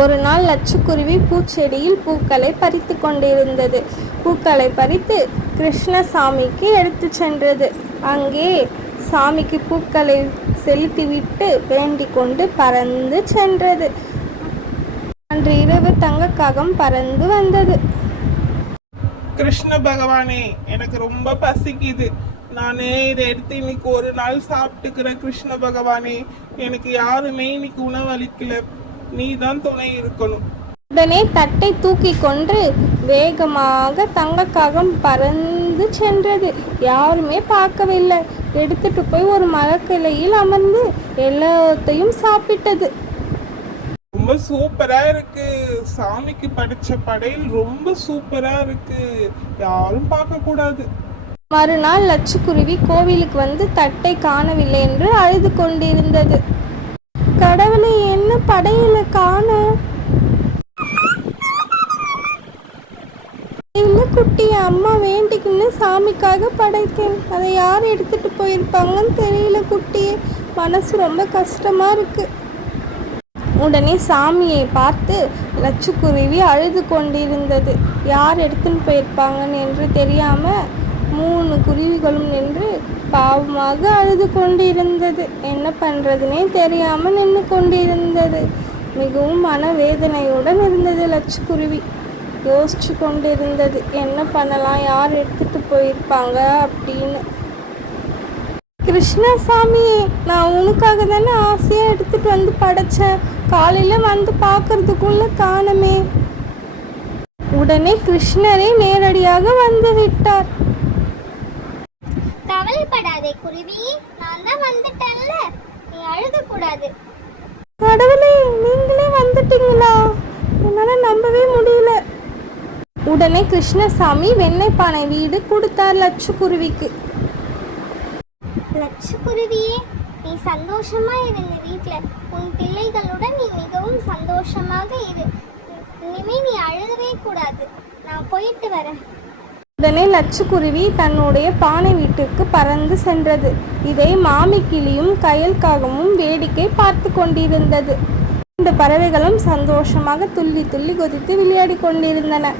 ஒரு நாள் லட்சுக்குருவி பூச்செடியில் பூக்களை பறித்து கொண்டிருந்தது. பூக்களை பறித்து கிருஷ்ணசாமிக்கு எடுத்து சென்றது. அங்கே சாமிக்கு பூக்களை செலுத்திவிட்டு வேண்டிக் கொண்டு பறந்து சென்றது. அன்று இரவு தங்கக்காகம் பறந்து வந்தது. கிருஷ்ண பகவானே, எனக்கு ரொம்ப பசிக்குது. நானே இதை எடுத்து இன்னைக்கு ஒரு நாள் சாப்பிட்டுக்கிறேன். கிருஷ்ண பகவானே, எனக்கு யாருமே இன்னைக்கு உணவு அளிக்கல. நீ தான் துணை இருக்கணும். உடனே தட்டை தூக்கி கொண்டு வேகமாக தங்கக்காகம் பறந்து சென்றது. யாருமே பார்க்கவில்லை. எடுத்துட்டு போய் ஒரு மரக்கிளையில் அமர்ந்து எல்லாத்தையும் சாப்பிட்டது. ரொம்ப சூப்பரா இருக்கு. சாமிக்கு படைச்ச படையல் ரொம்ப சூப்பரா இருக்கு. யாரும் பார்க்க கூடாது. மறுநாள் லட்சுக்குருவி கோவிலுக்கு வந்து தட்டை காணவில்லை என்று அழுது கொண்டிருந்தது. கடவுளை, என்ன படையில காணோம்? இல்ல குட்டி, அம்மா வேண்டிக்குன்னு சாமிக்காக படைத்தேன். அதை யார் எடுத்துட்டு போயிருப்பாங்கன்னு தெரியல குட்டியே. மனசு ரொம்ப கஷ்டமா இருக்கு. உடனே சாமியை பார்த்து லட்சுக்குருவி அழுது கொண்டிருந்தது. யார் எடுத்துன்னு போயிருப்பாங்கன்னு என்று தெரியாம 3 குருவிகளும் நின்று பாவமாக அழுது கொண்டிருந்தது. என்ன பண்றதுனே தெரியாம நின்று கொண்டிருந்தது. மிகவும் மனவேதனையுடன் இருந்தது லட்சுக்குருவி. யோசிச்சு கொண்டிருந்தது, என்ன பண்ணலாம், யார் எடுத்துட்டு போயிருப்பாங்க அப்படின்னு. கிருஷ்ணசாமியே, நான் உனக்காக தானே ஆசையா எடுத்துட்டு வந்து படைச்சேன். காலையில வந்து பார்க்கறதுக்குள்ள காணமே. உடனே கிருஷ்ணரே நேரடியாக வந்து விட்டார். கவலைப்படாதே குருவி, நான் தான் வந்துட்டேன்ல, நீ அழுக கூடாது. கடவுளே, நீங்களே வந்துட்டீங்களா? என்னால நம்பவே முடியல. உடனே கிருஷ்ணசாமி வெண்ணெய் பானை வீடு கொடுத்தார் லட்சுக்குருவிக்கு. லட்சுக்குருவியே, நீ சந்தோஷமா இருந்த வீட்டுல உன் பிள்ளைகளுடன் நீ மிகவும் சந்தோஷமாக இரு. இனிமே நீ அழுகவே கூடாது. நான் போயிட்டு வரேன். உடனே லட்சுக்குருவி தன்னுடைய பானை வீட்டுக்கு பறந்து சென்றது. இதை மாமி கிளியும் கயல்காகமும் வேடிக்கை பார்த்து கொண்டிருந்தது. 2 பறவைகளும் சந்தோஷமாக துள்ளி துள்ளி குதித்து விளையாடி கொண்டிருந்தன.